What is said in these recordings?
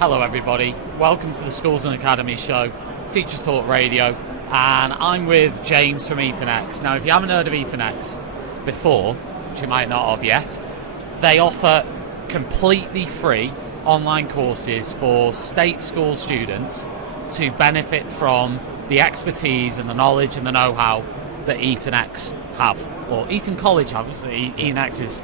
Hello everybody, welcome to the Schools and Academies show, Teachers Talk Radio, and I'm with James from Eton. Now if you haven't heard of Eton before, which you might not have yet, they offer completely free online courses for state school students to benefit from the expertise and the knowledge and the know-how that Eton have, or Eton College have. So Eton is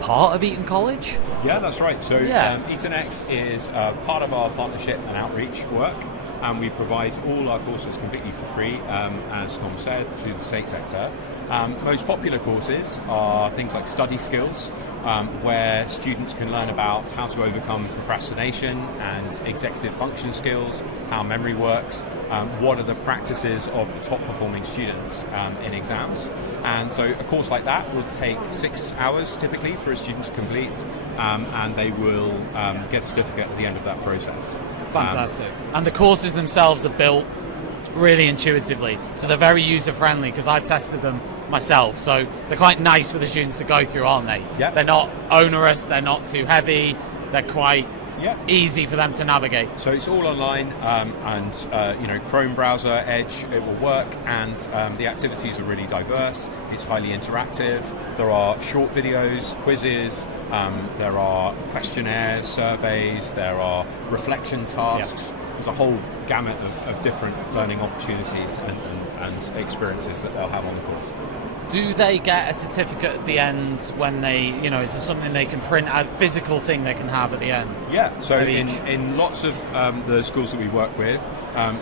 part of Eton College? Yeah, that's right. So yeah. Eton is part of our partnership and outreach work, and we provide all our courses completely for free, as Tom said, through the state sector. Most popular courses are things like study skills, where students can learn about how to overcome procrastination and executive function skills, how memory works, what are the practices of the top performing students in exams. And so a course like that will take 6 hours typically for a student to complete, and they will get a certificate at the end of that process. Fantastic. And the courses themselves are built really intuitively, so they're very user friendly, because I've tested them myself, so they're quite nice for the students to go through, aren't they? Yep. They're not onerous, they're not too heavy, they're quite easy for them to navigate. So it's all online, and Chrome browser, Edge, it will work, and the activities are really diverse. It's highly interactive. There are short videos, quizzes, there are questionnaires, surveys, there are reflection tasks. There's a whole gamut of different learning opportunities and experiences that they'll have on the course. Do they get a certificate at the end when they, is there something they can print, a physical thing they can have at the end? Yeah, so in lots of the schools that we work with,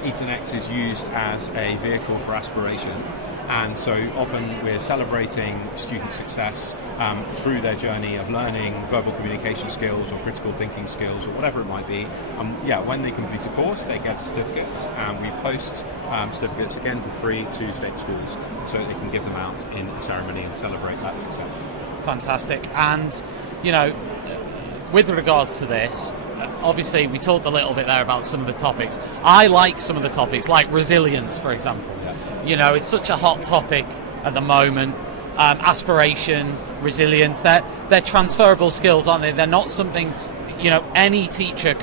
Eton is used as a vehicle for aspiration. And so often we're celebrating student success through their journey of learning verbal communication skills or critical thinking skills or whatever it might be. When they complete a course, they get certificates, and we post certificates again for free to state schools so they can give them out in a ceremony and celebrate that success. Fantastic. And, with regards to this, obviously we talked a little bit there about some of the topics. I like some of the topics, like resilience, for example. It's such a hot topic at the moment. Aspiration, resilience, they're transferable skills, aren't they? They're not something, any teacher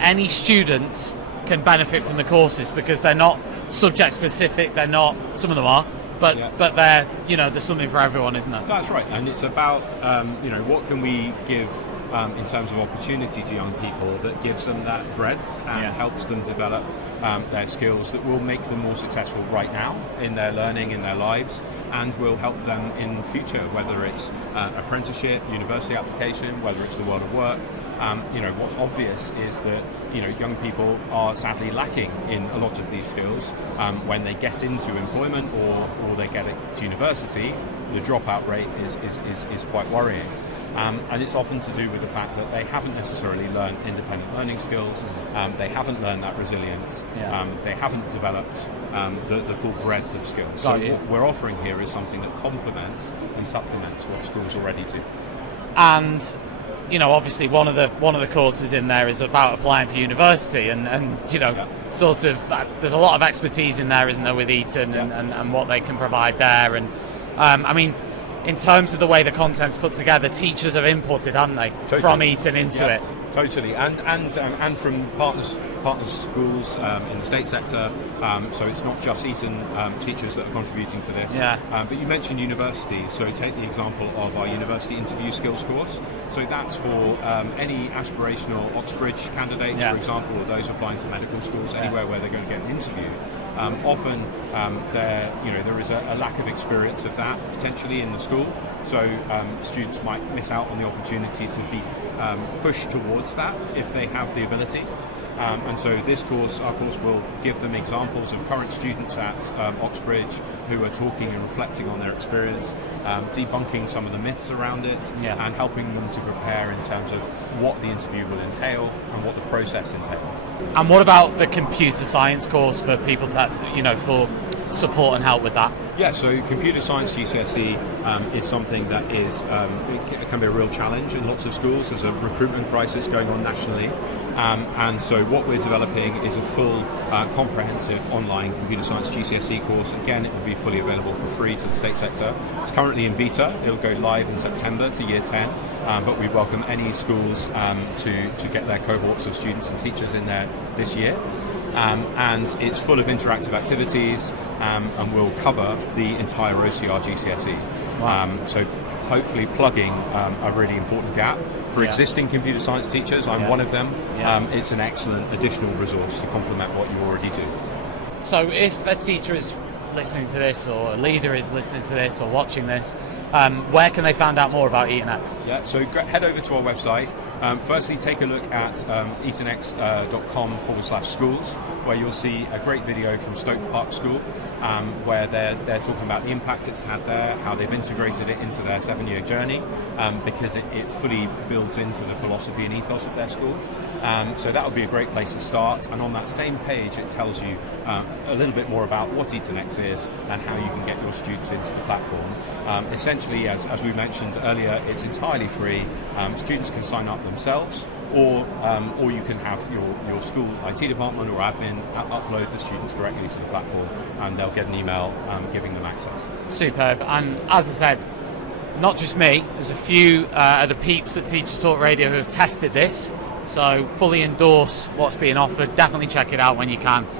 any students can benefit from the courses, because they're not subject specific. They're not, some of them are, but they're, there's something for everyone, isn't there? That's right, and it's about, what can we give in terms of opportunity to young people that gives them that breadth and helps them develop their skills that will make them more successful right now in their learning, in their lives, and will help them in the future, whether it's apprenticeship, university application, whether it's the world of work. What's obvious is that young people are sadly lacking in a lot of these skills. When they get into employment or they get to university, the dropout rate is quite worrying. And it's often to do with the fact that they haven't necessarily learned independent learning skills, they haven't learned that resilience, they haven't developed the full breadth of skills. So what we're offering here is something that complements and supplements what schools already do. And obviously one of the courses in there is about applying for university, and sort of there's a lot of expertise in there, isn't there, with Eton and what they can provide there. And in terms of the way the content's put together, teachers have inputted, haven't they, from Eton into it? Totally, and from partners schools in the state sector. So it's not just Eton teachers that are contributing to this. But you mentioned university, so take the example of our university interview skills course. So that's for any aspirational Oxbridge candidates, for example, or those applying to medical schools, anywhere where they're going to get an interview. Often there is a lack of experience of that potentially in the school, so students might miss out on the opportunity to be pushed towards that if they have the ability. And so our course will give them examples of current students at Oxbridge who are talking and reflecting on their experience, debunking some of the myths around it, and helping them to prepare in terms of what the interview will entail and what the process entails. And what about the computer science course for people to, for support and help with that? Yeah, so computer science GCSE is something that is it can be a real challenge in lots of schools. There's a recruitment crisis going on nationally, and so what we're developing is a full, comprehensive online computer science GCSE course. Again, it will be fully available for free to the state sector. It's currently in beta. It'll go live in September to Year 10, but we welcome any schools to get their cohorts of students and teachers in there this year. And it's full of interactive activities and will cover the entire OCR GCSE. Wow. So hopefully plugging a really important gap for existing computer science teachers. I'm one of them. It's an excellent additional resource to complement what you already do. So if a teacher is listening to this, or a leader is listening to this, or watching this, where can they find out more about EtonX? Yeah, so head over to our website. Firstly, take a look at etonx.com/schools, where you'll see a great video from Stoke Park School, where they're talking about the impact it's had there, how they've integrated it into their 7-year journey, because it fully builds into the philosophy and ethos of their school. So that would be a great place to start. And on that same page, it tells you a little bit more about what EtonX is and how you can get your students into the platform. Essentially, as we mentioned earlier, it's entirely free. Students can sign up themselves, or you can have your school IT department or admin upload the students directly to the platform, and they'll get an email giving them access. Superb. And as I said, not just me, there's a few of the peeps at Teachers Talk Radio who have tested this, so fully endorse what's being offered. Definitely check it out when you can.